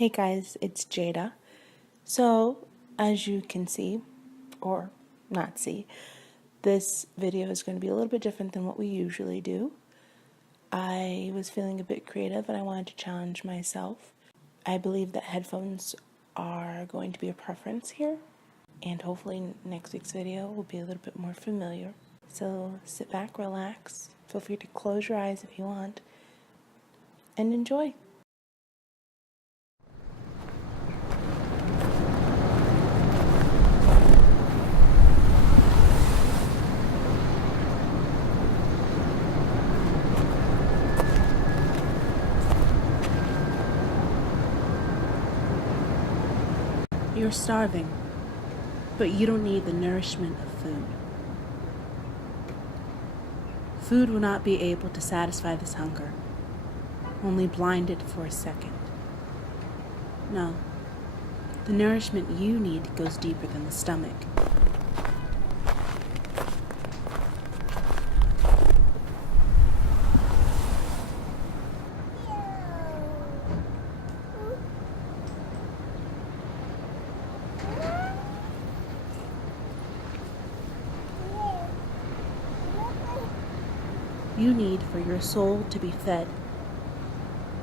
Hey guys, it's Jada. So, as you can see, or not see, this video is going to be a little bit different than what we usually do. I was feeling a bit creative and I wanted to challenge myself. I believe that headphones are going to be a preference here, and hopefully next week's video will be a little bit more familiar. So sit back, relax, feel free to close your eyes if you want, and enjoy. You're starving, but you don't need the nourishment of food. Food will not be able to satisfy this hunger, only blind it for a second. No, the nourishment you need goes deeper than the stomach. You need for your soul to be fed.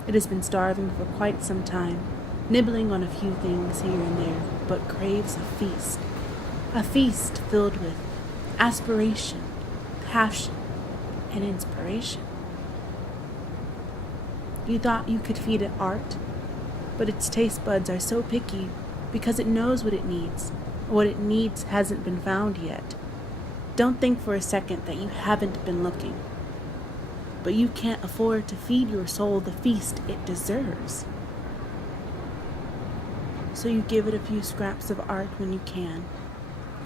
It has been starving for quite some time, nibbling on a few things here and there, but craves a feast filled with aspiration, passion, and inspiration. You thought you could feed it art, but its taste buds are so picky because it knows what it needs. What it needs hasn't been found yet. Don't think for a second that you haven't been looking. But you can't afford to feed your soul the feast it deserves. So you give it a few scraps of art when you can,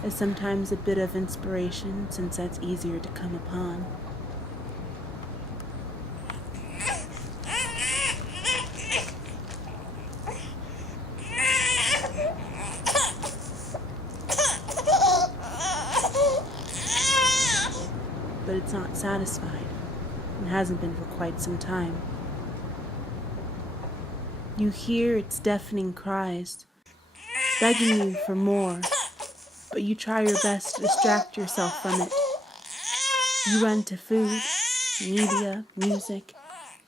and sometimes a bit of inspiration, since that's easier to come upon. But it's not satisfied, and hasn't been for quite some time. You hear its deafening cries, begging you for more, but you try your best to distract yourself from it. You run to food, media, music,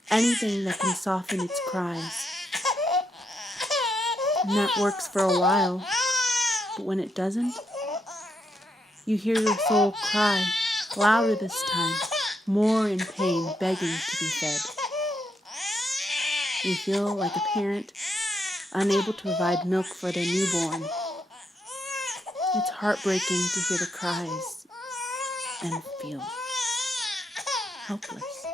anything that can soften its cries. And that works for a while, but when it doesn't, you hear your soul cry, louder this time, more in pain, begging to be fed. You feel like a parent unable to provide milk for their newborn. It's heartbreaking to hear the cries and feel helpless.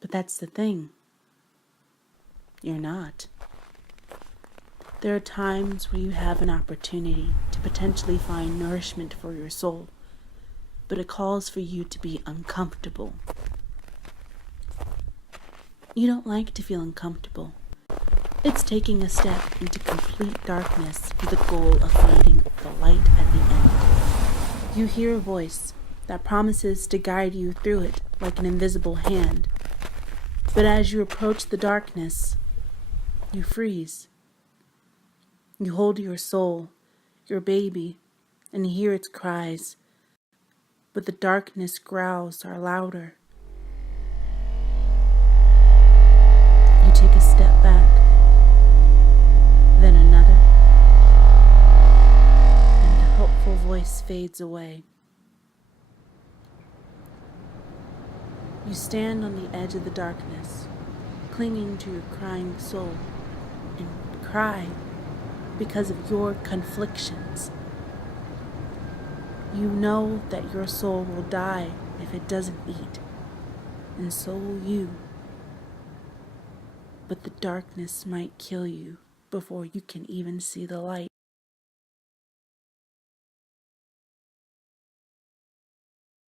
But that's the thing. You're not. There are times where you have an opportunity to potentially find nourishment for your soul, but it calls for you to be uncomfortable. You don't like to feel uncomfortable. It's taking a step into complete darkness with the goal of finding the light at the end. You hear a voice that promises to guide you through it like an invisible hand. But as you approach the darkness, you freeze. You hold your soul, your baby, and hear its cries. But the darkness growls are louder. You take a step back, then another, and the helpful voice fades away. You stand on the edge of the darkness, clinging to your crying soul, and cry because of your conflictions. You know that your soul will die if it doesn't eat, and so will you. But the darkness might kill you before you can even see the light.